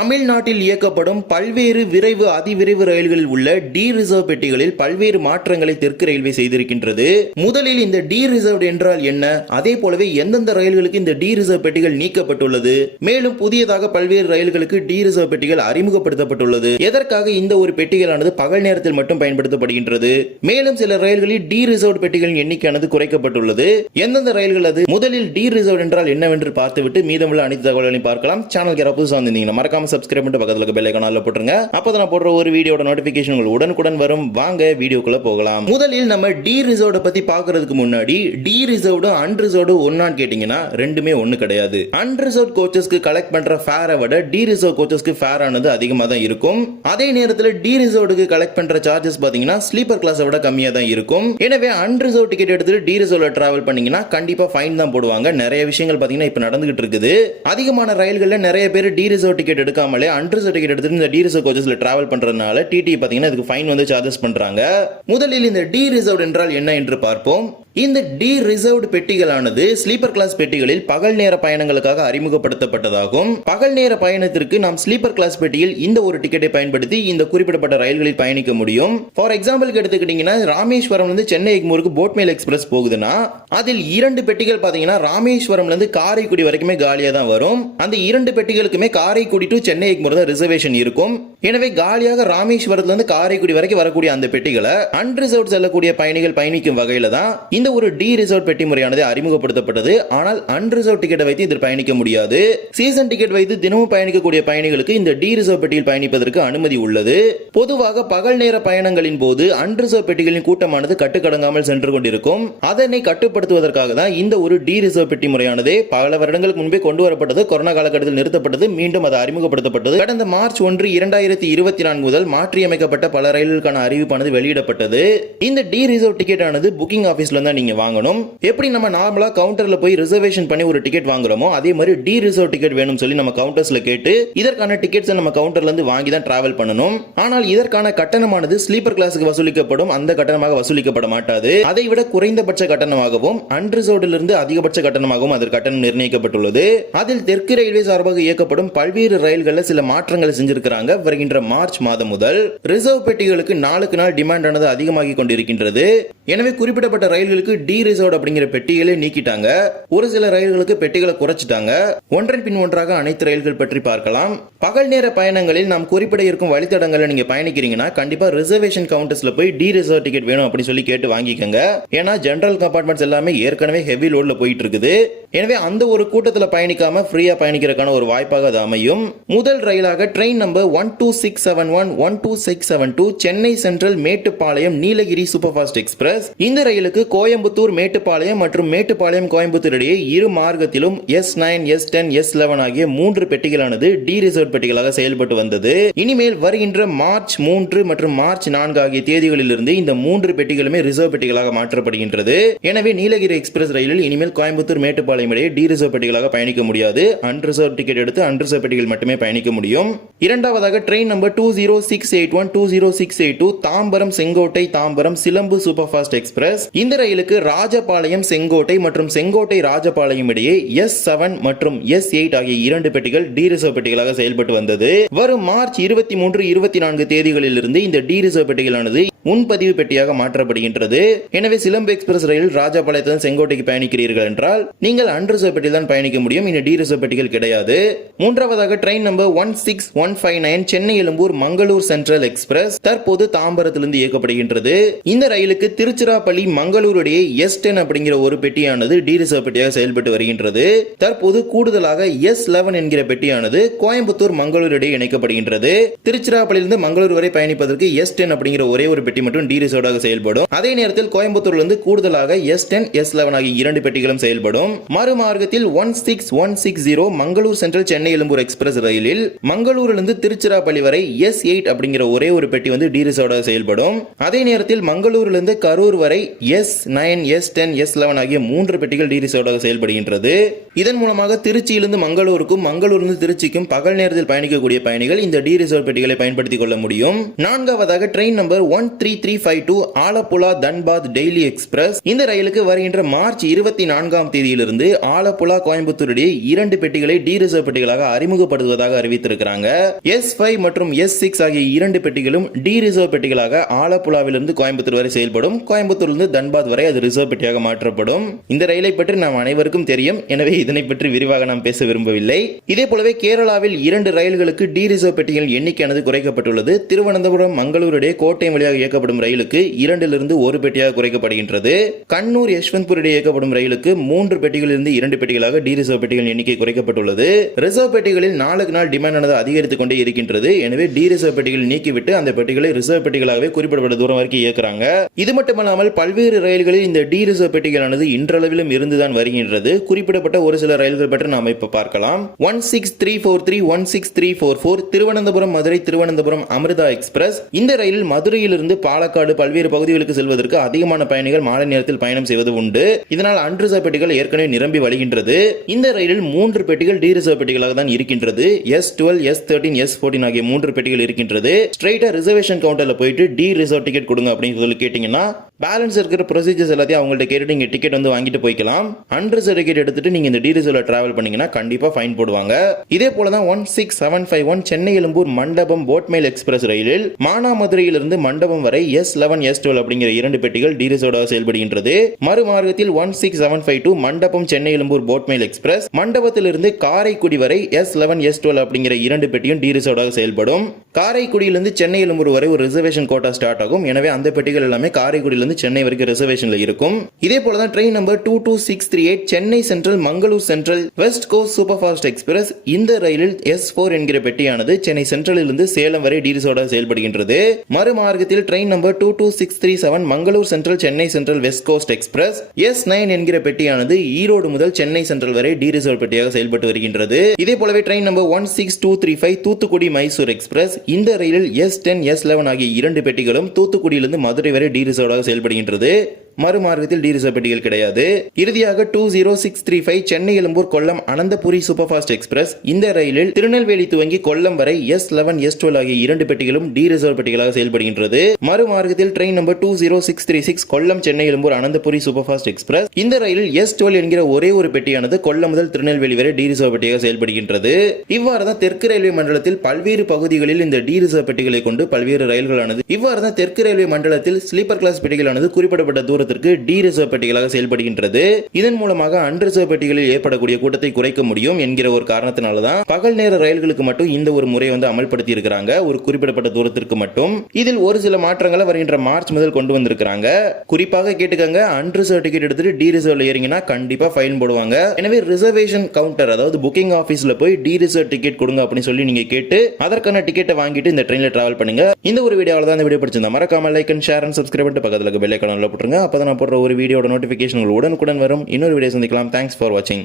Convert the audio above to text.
தமிழ்நாட்டில் இயக்கப்படும் பல்வேறு விரைவு அதிவிரைவு ரயில்களில் உள்ள டி ரிசர்வ் பெட்டிகளில் பல்வேறு மாற்றங்களை தெற்கு ரயில்வே செய்திருக்கின்றது. முதலில் இந்த டி ரிசர்வ் என்றால் என்ன? அதே போலவே எந்தெந்த ரயில்களுக்கு இந்த டி ரிசர்வ் பெட்டிகள் நீக்கப்பட்டுள்ளது? மேலும் புதியதாக பல்வேறு ரயில்களுக்கு டி ரிசர்வ் பெட்டிகள் அறிமுகப்படுத்தப்பட்டுள்ளது. எதற்காக இந்த ஒரு பெட்டிகளானது பகல் நேரத்தில் மட்டும் பயன்படுத்தப்படுகின்றது? மேலும் சில ரயில்களில் டி ரிசர்வ் பெட்டிகளின் எண்ணிக்கையானது குறைக்கப்பட்டுள்ளது. எந்தெந்த ரயில்கள் அது? முதலில் டி ரிசர்வ் என்றால் என்னவென்று பார்த்துவிட்டு மீதமுள்ள அனைத்து தகவல்களையும் பார்க்கலாம். சேனல் புதுசாக வந்திருந்தீங்கன்னா மறக்காம சப்ஸ்கிரைப் பண்ணிட்டு பக்கத்தில் பெல் ஐக்கானில் போட்டுருங்க. அப்போ நான் போடுற ஒரு வீடியோட நோட்டிபிகேஷன் உங்களுக்கு உடனுக்குடன் வரும். வாங்க வீடியோக்குள்ள போகலாம். முதலில் நம்ம டி ரிசர்வ்ட பத்தி பார்க்கறதுக்கு முன்னாடி டி ரிசர்வ்டும் அன்ரிசர்வ்டு ஒன்னான்னு கேட்டீங்கன்னா ரெண்டுமே ஒண்ணு கிடையாது. அன்ரிசர்வ் கோச்சஸ்க்கு கலெக்ட் பண்ற ஃபேரை விட டி ரிசர்வ் கோச்சஸ்க்கு ஃபேர் ஆனது அதிகமாக தான் இருக்கும். அதே நேரத்தில் டி ரிசர்வ்டுக்கு கலெக்ட் பண்ற சார்ஜஸ் பாத்தீங்கன்னா ஸ்லீப்பர் கிளாஸை விட கம்மியாக தான் இருக்கும். எனவே அன்ரிசர்வ் டிக்கெட் எடுத்துட்டு டி ரிசர்வ்ல டிராவல் பண்ணீங்கன்னா கண்டிப்பா ஃபைன் தான் போடுவாங்க. நிறைய விஷயங்கள் பாத்தீங்கன்னா இப்ப நடந்துகிட்டு இருக்குது. அதிகமான ரயில்கள்ல நிறைய பேர் டி ரிசர்வ் டிக்கெட் எடுக்காமலே அன்ரிசர்வ் டிக்கெட் எடுத்துட்டு இந்த டி ரிசர்வ் கோச்சஸ்ல டிராவல் பண்றதுனால டிடி பாத்தீங்கன்னா இதுக்கு ஃபைன் வந்து சார்ஜஸ் பண்றாங்க. முதலில் இந்த டி ரிசர்வ் என்றால் என்ன என்று பார்ப்போம். இந்த டி ரிசர்வ்டு பெட்டிகளானது ஸ்லீப்பர் கிளாஸ் பெட்டிகளில் பகல் நேர பயணங்களுக்காக அறிமுகப்படுத்தப்பட்டதாகும். பகல் நேர பயணத்திற்கு நாம் ஸ்லீப்பர் கிளாஸ் பெட்டியில் இந்த ஒரு டிக்கெட்டை பயன்படுத்தி இந்த குறிப்பிடப்பட்ட ரயில்களில் பயணிக்க முடியும். ஃபார் எக்ஸாம்பிளுக்கு எடுத்துக்கிட்டீங்கன்னா ராமேஸ்வரம் இருந்து சென்னை எக்மூருக்கு போட்மேல் எக்ஸ்பிரஸ் போகுதுன்னா அதில் இரண்டு பெட்டிகள் பாத்தீங்கன்னா ராமேஸ்வரம்ல இருந்து காரைக்குடி வரைக்குமே காலியா தான் வரும். அந்த இரண்டு பெட்டிகளுக்குமே காரைக்குடி டு சென்னை எக்மூர் தான் ரிசர்வேஷன் இருக்கும். எனவே காலியாக ராமேஸ்வரத்துல இருந்து காரைக்குடி வரைக்கும் வரக்கூடிய அந்த பெட்டிகளை அன்ரிசர்வ் செல்லக்கூடிய பயணிகள் பயணிக்கும் வகையில தான் இந்த ஒரு டி ரிசர்வ் பெட்டி முறையானது அறிமுகப்படுத்தப்பட்டது. ஆனால் அன்ரிசர்வ் டிக்கெட்டை வைத்து இதில் பயணிக்க முடியாது. சீசன் டிக்கெட் வைத்து தினமும் பயணிக்கக்கூடிய பயணிகளுக்கு இந்த டி ரிசர்வ் பெட்டியில் பயணிப்பதற்கு அனுமதி உள்ளது. பொதுவாக பகல் நேர பயணங்களின் போது அன்ரிசர்வ் பெட்டிகளின் கூட்டமானது கட்டுக்கடங்காமல் சென்று கொண்டிருக்கும். அதனை கட்டுப்படுத்துவதற்காக தான் இந்த ஒரு டி ரிசர்வ் பெட்டி முறையானது பல வருடங்களுக்கு முன்பே கொண்டு வரப்பட்டது. கொரோனா காலகட்டத்தில் நிறுத்தப்பட்டது. மீண்டும் அது அறிமுகப்படுத்தப்பட்டது. கடந்த மார்ச் ஒன்று இரண்டாயிரம் இரண்டாயிரத்தி இருபத்தி நான்கு முதல் மாற்றியமைக்கப்பட்ட பல ரயில்களுக்கான அறிவிப்பானது வெளியிடப்பட்டது. இந்த டி ரிசர்வ் டிக்கெட் ஆனது புக்கிங் ஆஃபீஸ்ல தான் நீங்க வாங்கணும். எப்படி நம்ம நார்மலா கவுண்டர்ல போய் ரிசர்வேஷன் பண்ணி ஒரு டிக்கெட் வாங்குறோமோ அதே மாதிரி டி ரிசர்வ் டிக்கெட் வேணும் சொல்லி நம்ம கவுண்டர்ஸ்ல கேட்டு இதற்கான டிக்கெட்ஸ் நம்ம கவுண்டர்ல இருந்து வாங்கி தான் டிராவல் பண்ணணும். ஆனால் இதற்கான கட்டணமானது ஸ்லீப்பர் கிளாஸுக்கு வசூலிக்கப்படும் அந்த கட்டணமாக வசூலிக்கப்பட மாட்டாது. அதை விட குறைந்தபட்ச கட்டணமாகவும் அன்ரிசர்வ்டில் இருந்து அதிகபட்ச கட்டணமாகவும் அதற்கு கட்டணம் நிர்ணயிக்கப்பட்டுள்ளது. அதில் தெற்கு ரயில்வே சார்பாக இயக்கப்படும் பல்வேறு ரயில்களில் சில மாற்றங்களை செஞ்சிருக்கிறாங்க. வருகின்ற மார்ச் மாதம் முதல் ரிசர்வ் பெட்டிகளுக்கு நாளுக்கு நாள் டிமாண்ட் ஆனது அதிகமாகி கொண்டிருக்கின்றது. எனவே குறிப்பிடப்பட்ட ரயில்களுக்கு டி ரிசர்வ் அப்படிங்கிற பெட்டிகளை நீக்கிட்டாங்க. ஒரு சில ரயில்களுக்கு பெட்டிகளை குறைச்சிட்டாங்க. ஒன்றன் பின் ஒன்றாக அனைத்து ரயில்கள் பற்றி பார்க்கலாம். பகல் நேர பயணங்களில் நாம் குறிப்பிட இருக்கும் வழித்தடங்களை நீங்க பயணிக்கிறீங்கன்னா கண்டிப்பா ரிசர்வேஷன் கவுண்டர்ஸ்ல போய் டி ரிசர்வ் டிக்கெட் வேணும் அப்படின்னு சொல்லி கேட்டு வாங்கிக்கோங்க. ஏன்னா ஜெனரல் கம்பார்ட்மெண்ட்ஸ் எல்லாமே ஏற்கனவே ஹெவி லோட்ல போயிட்டு இருக்குது. எனவே அந்த ஒரு கூட்டத்தில் பயணிக்காம ஃப்ரீயா பயணிக்கிறதுக்கான ஒரு வாய்ப்பாக அது அமையும். முதல் ரயிலாக train number one two six seven one one two six seven two Chennai central Mettupalayam Nilagiri super fast express இந்த ரயிலுக்கு கோயம்புத்தூர் மேட்டுப்பாளையம் மற்றும் மேட்டுப்பாளையம் கோயம்புத்தூர் இடையே இரு மார்க்கத்திலும் S nine S ten S eleven ஆகிய மூன்று பெட்டிகளானது டி ரிசர்வ் பெட்டிகளாக செயல்பட்டு வந்தது. இனிமேல் வருகின்ற மார்ச் மூன்று மற்றும் மார்ச் நான்கு ஆகிய தேதிகளிலிருந்து இந்த மூன்று பெட்டிகளுமே ரிசர்வ் பெட்டிகளாக மாற்றப்படுகின்றது. எனவே நீலகிரி எக்ஸ்பிரஸ் ரயிலில் இனிமேல் கோயம்புத்தூர் மேட்டுப்பாளையம் இடையே டி ரிசர்வ் பெட்டிகளாக பயணிக்க முடியாது. அன்ரிசர்வ் டிக்கெட் எடுத்து அன்ரிசர்வ் பெட்டிகள் மட்டுமே பயணிக்க முடியும். இரண்டாவதாக train number two zero six eight one two zero six eight two Tambaram Sengottai Tambaram Silambu super fast express இந்த ரயிலுக்கு ராஜபாளையம் செங்கோட்டை மற்றும் செங்கோட்டை ராஜபாளையம் இடையே எஸ் செவன் மற்றும் எஸ் எயிட் ஆகிய இரண்டு பெட்டிகள் டி ரிசர்வ் பெட்டிகளாக செயல்பட்டு வந்தது. வரும் மார்ச் இருபத்தி மூன்று இருபத்தி நான்கு தேதிகளிலிருந்து இந்த டி ரிசர்வ் பெட்டிகளானது முன்பதிவு பெட்டியாக மாற்றப்படுகின்றது. எனவே சிலம்பு எக்ஸ்பிரஸ் ரயில் ராஜபாளையத்திலிருந்து செங்கோட்டைக்கு பயணிக்கிறீர்கள் என்றால் நீங்கள் அன்ரிசர்வ் பெட்டியில் தான் பயணிக்க முடியும். இனி டி ரிசர்வ் பெட்டிகள் கிடையாது. மூன்றாவதாக train number one six one five nine Chennai Ezhumbur Mangalore central express தற்போது தாம்பரத்திலிருந்து இயக்கப்படுகின்றது. இந்த ரயிலுக்கு திருச்சிராப்பள்ளி மங்களூர் இடையே எஸ் டென் அப்படிங்கிற ஒரு பெட்டியானது டி ரிசர்வ் பெட்டியாக செயல்பட்டு வருகின்றது. தற்போது கூடுதலாக எஸ் லெவன் என்கிற பெட்டியானது கோயம்புத்தூர் மங்களூர் இடையே இணைக்கப்படுகின்றது. திருச்சிராப்பள்ளியிலிருந்து மங்களூர் வரை பயணிப்பதற்கு எஸ் டென் அப்படிங்கிற ஒரே ஒரு பெட்டி மற்றும் டி ரிசர்வ்டாக செயல்படும். அதே நேரத்தில் கோயம்புத்தூர்லிருந்து கூடுதலாக எஸ் டென் எஸ் லெவன் ஆகிய இரண்டு பெட்டிகளும் செயல்படும். மறுமார்க்கத்தில் one six one six zero Mangalore central Chennai Ezhumbur express ரயிலில். மங்களூரிலிருந்து திருச்சிராப்பள்ளி வரை எஸ் எயிட் அப்படிங்கிற ஒரே ஒரு பெட்டி வந்து டி ரிசர்வ்டாக செயல்படும். அதே நேரத்தில் மங்களூரிலிருந்து கரூர் வரை S nine S ten S eleven ஆகிய மூன்று பெட்டிகள் டி ரிசர்வ்டாக செயல்படுகின்றது. இதன் மூலமாக திருச்சியிலிருந்து மங்களூருக்கும் மங்களூரிலிருந்து திருச்சிக்கும் பகல் நேரத்தில் பயணிக்கக்கூடிய பயணிகள் இந்த டி ரிசர்வ் பெட்டிகளை பயன்படுத்திக் கொள்ள முடியும். நான்காவதாக train number one three three five two Alappuzha Dhanbad daily express. இந்த ரயிலுக்கு வருகின்ற மார்ச் இருபத்தி நான்காம் தேதியிலிருந்து ஆலப்புழா கோயம்புத்தூர் இடையே இரண்டு பெட்டிகளை டி ரிசர்வ் பெட்டிகளாக அறிமுகப்படுத்துவதாக அறிவித்திருக்கிறாங்க. எஸ் ஃபைவ் மற்றும் எஸ் சிக்ஸ் ஆகிய இரண்டு பெட்டிகளும் டி ரிசர்வ் பெட்டிகளாக ஆலப்புழாவிலிருந்து கோயம்புத்தூர் வரை செயல்படும். கோயம்புத்தூரிலிருந்து தன்பாத் வரை அது ரிசர்வ் பெட்டியாக மாற்றப்படும். இந்த ரயிலை பற்றி நாம் அனைவருக்கும் தெரியும். எனவே இதனை பற்றி விரிவாக நாம் பேச விரும்பவில்லை. இதே போலவே கேரளாவில் இரண்டு ரயில்களுக்கு டி ரிசர்வ் பெட்டிகள் எண்ணிக்கையானது குறைக்கப்பட்டுள்ளது. திருவனந்தபுரம் மங்களூருடைய கோட்டை வழியாக இயக்கப்படும் ரயிலுக்கு இரண்டிலிருந்து ஒரு பெட்டியாக குறைக்கப்படுகின்றது. கண்ணூர் யஷ்வந்த்பூர் இடையே இயக்கப்படும் ரயிலுக்கு மூன்று பெட்டிகளிலிருந்து இரண்டு பெட்டிகளாக டி ரிசர்வ் பெட்டிகள் எண்ணிக்கை குறைக்கப்பட்டுள்ளது. ரிசர்வ் பெட்டிகளில் நாளுக்கு நாள் டிமாண்ட் ஆனது அதிகரித்துக் கொண்டே இருக்கின்றது. எனவே டி ரிசர்வ் பெட்டிகள் நீக்கிவிட்டு அந்த பெட்டிகளை ரிசர்வ் பெட்டிகளாகவே குறிப்பிடப்பட்ட தூரம் வரைக்கும் இயக்குறாங்க. இது மட்டுமல்லாமல் பல்வேறு ரயில்களில் இந்த டி ரிசர்வ் பெட்டிகளானது இன்றளவிலும் இருந்துதான் வருகின்றது. குறிப்பிடப்பட்ட ஒரு சில ரயில்கள் பற்றி நாம் இப்ப பார்க்கலாம். One six three four three one six three four four Thiruvananthapuram Madurai Thiruvananthapuram Amrita express. இந்த ரயிலில் மதுரையிலிருந்து பாலக்காடு பல்வேறு பகுதிகளுக்கு செல்வதற்கு அதிகமான பயணிகள் மாலை நேரத்தில் பயணம் செய்வது உண்டு. இதனால் அன்ரிசர்வ் பெட்டிகள் ஏற்கனவே நிரம்பி வழிகின்றது. இந்த ரயிலில் மூன்று பெட்டிகள் டி ரிசர்வ் பெட்டிகளாக தான் இருக்கின்றது. S twelve S thirteen S fourteen ஆகிய மூன்று பெட்டிகள் இருக்கின்றது. ஸ்ட்ரைட்டா ரிசர்வேஷன் கவுண்டர்ல போயிட்டு டி ரிசர்வ் டிக்கெட் கொடுங்க அப்படின்னு சொல்லி கேட்டீங்கன்னா பேலன்ஸ் இருக்கிற ப்ரொசீஜர்ஸ் எல்லாத்தையும் அவங்கள்ட்ட கேட்டு நீங்க டிக்கெட் வந்து வாங்கிட்டு போய்க்கலாம். அன்ரிசர்வ் டிக்கெட் எடுத்துட்டு நீங்க இந்த டி ரிசர்வ்ல டிராவல் பண்ணீங்கன்னா கண்டிப்பா ஃபைன் போடுவாங்க. இதே போல தான் one six seven five one Chennai Ezhumbur Mandapam boat mail express ரயிலில் மானாமதுரையிலிருந்து மண்டபம் வரை எஸ் லெவன் எஸ் டுவெல் அப்படிங்கிற இரண்டு பெட்டிகள் டி ரிசர்வ்டாக செயல்படுகின்றது. மறுமார்க்கத்தில் one six seven five two Mandapam Chennai Ezhumbur boat mail express மண்டபத்திலிருந்து Karaikudi வரை எஸ் லெவன் எஸ் டுவெல் அப்படிங்கிற இரண்டு பெட்டியும் டி ரிசர்வ்டாக செயல்படும். காரைக்குடியிலிருந்து சென்னை எழும்பூர் வரை ஒரு ரிசர்வேஷன் கோட்டா ஸ்டார்ட் ஆகும். எனவே அந்த பெட்டிகள் எல்லாமே காரைக்குடியிலிருந்து சென்னை வரைக்கும் ரிசர்வேஷன்ல இருக்கும். இதே போல தான் train number two two six three eight Chennai central Mangalore central west coast super fast express இந்த ரயிலில் எஸ் போர் என்கிற பெட்டியானது சென்னை சென்ட்ரலிலிருந்து சேலம் வரை டீரிசோட செயல்படுகின்றது. மறுமார்க்கத்தில் train number two two six three seven Mangalore central Chennai central west coast express S nine என்கிற பெட்டியானது ஈரோடு முதல் Chennai central வரை டி ரிசர்வ் பெட்டியாக செயல்பட்டு வருகின்றது. இதே போலவே train number one six two three five Thoothukudi Mysore express இந்த ரயிலில் எஸ் டென் எஸ் லெவன் ஆகிய இரண்டு பெட்டிகளும் தூத்துக்குடியிலிருந்து மதுரை வரை டி ரிசர்வாக செயல்படுகின்றது. மறுமார்க்கத்தில் டி ரிசர்வ் பெட்டிகள் கிடையாது. இறுதியாக two zero six three five Chennai Ezhumbur Kollam Ananthapuri super fast express இந்த ரயிலில் திருநெல்வேலி துவங்கி கொல்லம் வரை எஸ் லெவன் எஸ் டுவெல் ஆகிய இரண்டு பெட்டிகளும் டி ரிசர்வ் பெட்டிகளாக செயல்படுகின்றது. மறுமார்க்கத்தில் train number two zero six three six Kollam Chennai Ezhumbur Ananthapuri super fast express இந்த ரயிலில் எஸ் டுவெல் என்கிற ஒரே ஒரு பெட்டியானது கொல்லம் முதல் திருநெல்வேலி வரை டி ரிசர்வ் பெட்டியாக செயல்படுகின்றது. இவ்வாறு தான் தெற்கு ரயில்வே மண்டலத்தில் பல்வேறு பகுதிகளில் இந்த டி ரிசர்வ் பெட்டிகளை கொண்டு பல்வேறு ரயில்களானது இவ்வாறு தான் தெற்கு ரயில்வே மண்டலத்தில் ஸ்லீப்பர் கிளாஸ் பெட்டிகளானது குறிப்பிடப்பட்ட தூரத்தில் தூரத்திற்கு டி ரிசர்வ் பெட்டிகளாக செயல்படுகின்றது. இதன் மூலமாக அன்ரிசர்வ் பெட்டிகளில் ஏற்படக்கூடிய கூட்டத்தை குறைக்க முடியும் என்கிற ஒரு காரணத்தினால தான் பகல் நேர ரயில்களுக்கு மட்டும் இந்த ஒரு முறை வந்து அமல்படுத்தி இருக்கிறாங்க ஒரு குறிப்பிடப்பட்ட தூரத்திற்கு மட்டும். இதில் ஒரு சில மாற்றங்களை வருகின்ற மார்ச் முதல் கொண்டு வந்திருக்கிறாங்க. குறிப்பாக கேட்டுக்கங்க அன்ரிசர்வ் டிக்கெட் எடுத்துட்டு டி ரிசர்வ்ல ஏறிங்கன்னா கண்டிப்பா ஃபைன் போடுவாங்க. எனவே ரிசர்வேஷன் கவுண்டர் அதாவது புக்கிங் ஆபீஸ்ல போய் டி ரிசர்வ் டிக்கெட் கொடுங்க அப்படின்னு சொல்லி நீங்க கேட்டு அதற்கான டிக்கெட்டை வாங்கிட்டு இந்த ட்ரெயின்ல டிராவல் பண்ணுங்க. இந்த ஒரு வீடியோவில் தான் இந்த வீடியோ பிடிச்சிருந்தா மறக்காம like and share and subscribe பண்ணிட்டு பக்கத்தில் பெல் ஐக்கானில் போட்டுருங்க. அப்பதான் நான் போடுற ஒரு வீடியோட நோட்டிஃபிகேஷன் உடனுக்குடன் வரும். இன்னொரு வீடியோ சந்திக்கலாம். தேங்க்ஸ் ஃபார் வாட்சிங்